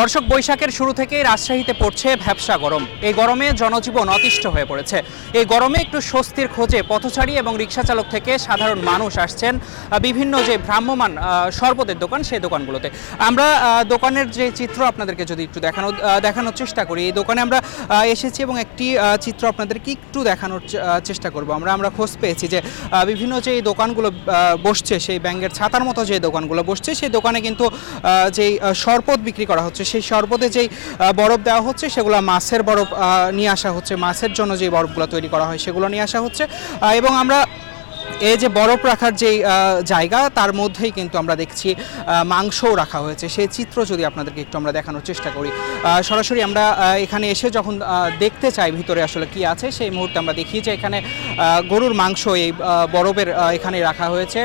দর্শক বৈশাখের শুরু থেকেই রাজশাহীতে পড়ছে ভ্যাবসা গরম। এই গরমে জনজীবন অতিষ্ঠ হয়ে পড়েছে। এই গরমে একটু স্বস্তির খোঁজে পথচারী এবং রিক্সা চালক থেকে সাধারণ মানুষ আসছেন বিভিন্ন যে ভ্রাম্যমান শরবতের দোকান সেই দোকানগুলোতে। আমরা দোকানের যে চিত্র আপনাদেরকে যদি একটু দেখানো দেখানোর চেষ্টা করি এই দোকানে আমরা এসেছি এবং একটি চিত্র আপনাদেরকে একটু দেখানোর চেষ্টা করব। আমরা আমরা খোঁজ পেয়েছি যে বিভিন্ন যে দোকানগুলো বসছে সেই ব্যাঙ্গের ছাতার মতো যে দোকানগুলো বসছে সেই দোকানে কিন্তু যেই আহ, শরবত বিক্রি করা হচ্ছে সেই শরবতে যেই বরফ দেওয়া হচ্ছে সেগুলো মাছের বরফ নিয়ে আসা হচ্ছে। মাছের জন্য যে বরফগুলো তৈরি করা হয় সেগুলো নিয়ে আসা হচ্ছে। এবং আমরা এই যে বরফ রাখার যে জায়গা, তার মধ্যেই কিন্তু আমরা দেখছি মাংসও রাখা হয়েছে। সেই চিত্র যদি আপনাদেরকে একটু আমরা দেখানোর চেষ্টা করি। সরাসরি আমরা এখানে এসে যখন দেখতে চাই ভিতরে আসলে কি আছে, সেই মুহূর্তে আমরা দেখি যে এখানে গরুর মাংস এই বরফের এখানে রাখা হয়েছে।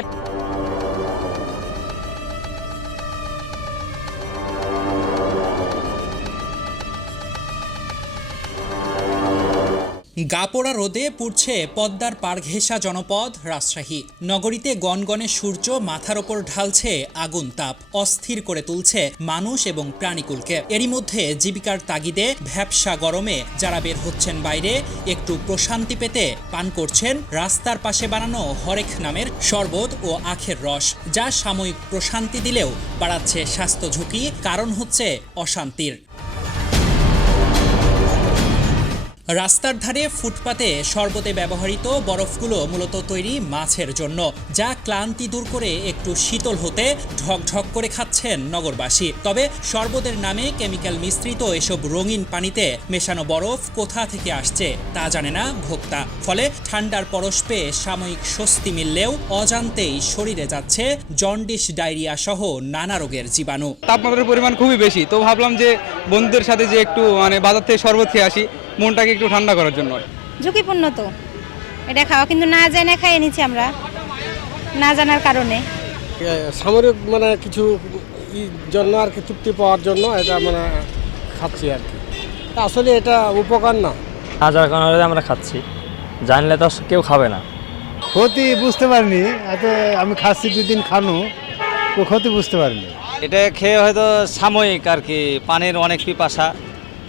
গাপোড়া রোদে পুড়ছে পদ্মার পার ঘেঁষা জনপদ রাজশাহী। নগরীতে গনগনে সূর্য মাথার ওপর ঢালছে আগুন তাপ, অস্থির করে তুলছে মানুষ এবং প্রাণীকুলকে। এরই মধ্যে জীবিকার তাগিদে ভ্যাবসা গরমে যারা বের হচ্ছেন বাইরে, একটু প্রশান্তি পেতে পান করছেন রাস্তার পাশে বানানো হরেক নামের শরবত ও আখের রস, যা সাময়িক প্রশান্তি দিলেও বাড়াচ্ছে স্বাস্থ্য ঝুঁকি, কারণ হচ্ছে অশান্তির। রাস্তার ধারে ফুটপাতে শরবতে ব্যবহৃত বরফগুলো মূলত তৈরি মাছের জন্য, যা ক্লান্তি দূর করে একটু শীতল হতে ঢকঢক করে খাচ্ছেন নগরবাসী। তবে শরবতের নামে কেমিক্যাল মিশ্রিত এসব রঙিন পানিতে মেশানো বরফ কোথা থেকে আসছে তা জানে না ভোক্তা। ফলে ঠান্ডার পরশ পেয়ে সাময়িক স্বস্তি মিললেও অজান্তেই শরীরে যাচ্ছে জন্ডিস, ডায়রিয়া সহ নানা রোগের জীবাণু। তাপমাত্রার পরিমাণ খুবই বেশি, তো ভাবলাম যে বন্ধুদের সাথে যে একটু মানে বাজার থেকে শরবত খেয়ে আসি। মনটাকে একটু ঠান্ডা করার জন্য। ঝুঁকিপূর্ণ তো। এটা খাওয়া কিন্তু না জেনে খাইয়ে নিচ্ছি আমরা না জানার কারণে। সামরিক মানে কিছু ই জন্য আর কি তৃপ্তি পাওয়ার জন্য এটা মানে খাচ্ছি আর কি। তা আসলে এটা উপকার না। হাজার কারণ হলে আমরা খাচ্ছি। জানলে তো কেউ খাবে না। ক্ষতি বুঝতে পারিনি এত আমি খাচ্ছি দুদিন খানো ক্ষতি বুঝতে পারিনি। এটা খেয়ে হয়তো সাময়িক আর কি পানির অনেক পিপাসা।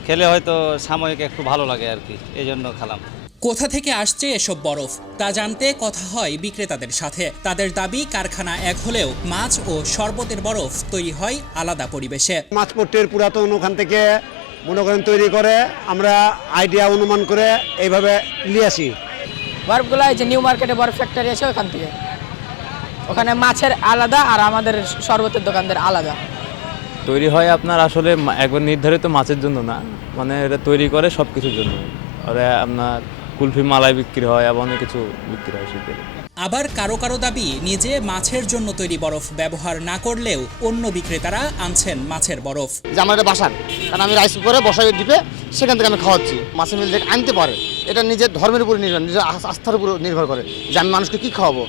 খেলে হয়তো সাময়িক একটু ভালো লাগে আর কি এই জন্য খেলাম। কোথা থেকে আসছে এসব বরফ? তা জানতে কথা হয় বিক্রেতাদের সাথে। তাদের দাবি কারখানা এক হলেও মাছ ও শরবতের বরফ তৈরি হয় আলাদা পরিবেশে। মাছপট্টের পুরাতন ওখান থেকে মনে করেন তৈরি করে আমরা আইডিয়া অনুমান করে এইভাবে নিয়ে আসি। বরফগুলো এই যে নিউ মার্কেটে বরফ ফ্যাক্টরি আছে ওখান থেকে। ওখানে মাছের আলাদা আর আমাদের শরবতের দোকানদের আলাদা। তৈরি হয় আপনার আসলে একবার নির্ধারিত মাছের জন্য না। মানে এটা তৈরি করে সব কিছুর জন্য। ওরা আপনার কুলফি মালাই বিক্রি হয় এবং অনেক কিছু বিক্রি হয় শীতের। আবার কারও কারও দাবি নিজে মাছের জন্য তৈরি বরফ ব্যবহার না করলেও অন্য বিক্রেতারা আনছেন মাছের বরফ। যে আমার এটা বাসার কারণ আমি রাইস কুকারে বসাই ডিপে সেখান থেকে আমি খাওয়াচ্ছি। মাছের মিল থেকে আনতে পারে। এটা নিজের ধর্মের উপর নির্ভর নিজের আস্থার উপর নির্ভর করে যে আমি মানুষকে কী খাওয়াবো।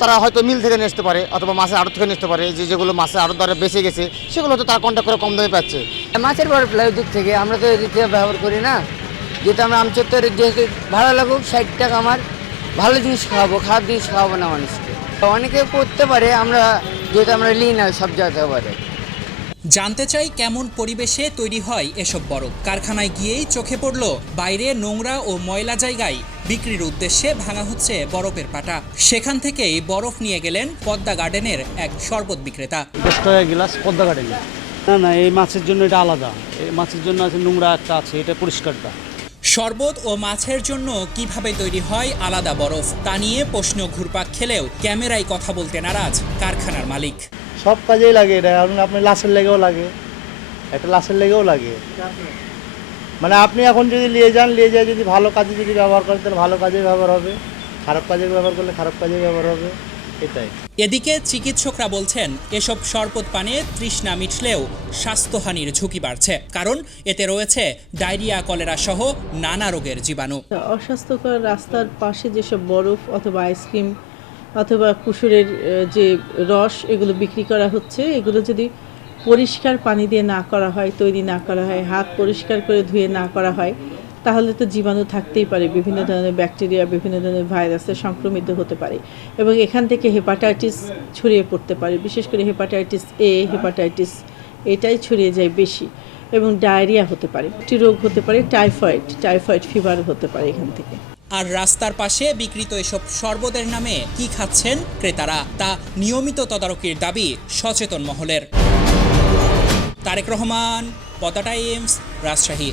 তারা হয়তো মিল থেকে নিয়ে আসতে পারে অথবা মাছের আড়ত থেকে নিয়ে পারে যে যেগুলো মাছের আড়ত দ্বারা বেঁচে গেছে সেগুলো তো তারা কন্ট্যাক্ট করে কম দামে পাচ্ছে। মাছের বড় দূর থেকে আমরা তো এদিক থেকে ব্যবহার করি না। যেহেতু আমরা আমচত্বর যেহেতু ভালো লাগুক ষাট টাকা আমার ভালো জিনিস খাওয়াবো খারাপ জিনিস খাওয়াবো না মানুষকে। তো অনেকে করতে পারে আমরা যেহেতু আমরা লিই না সব জায়গাতে পারে জানতে চাই কেমন পরিবেশে তৈরি হয় এসব বরফ। কারখানায় গিয়েই চোখে পড়ল বাইরে নোংরা ও ময়লা জায়গায়। বিক্রির উদ্দেশ্যে ভাঙা হচ্ছে বরফের পাটা। সেখান থেকেই বরফ নিয়ে গেলেন পদ্মা গার্ডেনের এক শরবত বিক্রেতা। দশ টাকা গিলাস পদ্মা কাটে না না এই মাছের জন্য এটা আলাদা। এই মাছের জন্য আছে নোংরা একটা আছে এটা পরিষ্কারটা। শরবত ও মাছের জন্য কীভাবে তৈরি হয় আলাদা বরফ তা নিয়ে প্রশ্ন ঘুরপাক খেলেও ক্যামেরায় কথা বলতে নারাজ কারখানার মালিক। সব কাজেই লাগে এটা। এখন আপনি লাশের লেগেও লাগে। একটা লাশের লেগেও লাগে। মানে আপনি এখন যদি নিয়ে যান নিয়ে যায় যদি ভালো কাজে যদি ব্যবহার করেন তাহলে ভালো কাজে ব্যবহার হবে। খারাপ কাজে ব্যবহার করলে খারাপ কাজে ব্যবহার হবে। এটাই। এদিকে চিকিৎসকরা বলছেন এসব শরবত পানে তৃষ্ণা মিটলেও স্বাস্থ্যহানির ঝুঁকি বাড়ছে কারণ এতে রয়েছে ডায়রিয়া কলেরা সহ নানা রোগের জীবাণু। অস্বাস্থ্যকর রাস্তার পাশে যেসব বরফ অথবা আইসক্রিম অথবা কুসুরের যে রস এগুলো বিক্রি করা হচ্ছে এগুলো যদি পরিষ্কার পানি দিয়ে না করা হয়, তৈরি না করা হয়, হাত পরিষ্কার করে ধুয়ে না করা হয়, তাহলে তো জীবাণু থাকতেই পারে। বিভিন্ন ধরনের ব্যাকটেরিয়া, বিভিন্ন ধরনের ভাইরাসে সংক্রমিত হতে পারে এবং এখান থেকে হেপাটাইটিস ছড়িয়ে পড়তে পারে। বিশেষ করে হেপাটাইটিস এ, হেপাটাইটিস এটাই ছড়িয়ে যায় বেশি এবং ডায়রিয়া হতে পারে। একটি রোগ হতে পারে টাইফয়েড টাইফয়েড ফিভার হতে পারে এখান থেকে। আর রাস্তার পাশে বিক্রিত এসব শরবতের নামে কি খাচ্ছেন ক্রেতারা, তা নিয়মিত তদারকির দাবি সচেতন মহলের। তারেক রহমান পতাটা টাইমস রাজশাহী।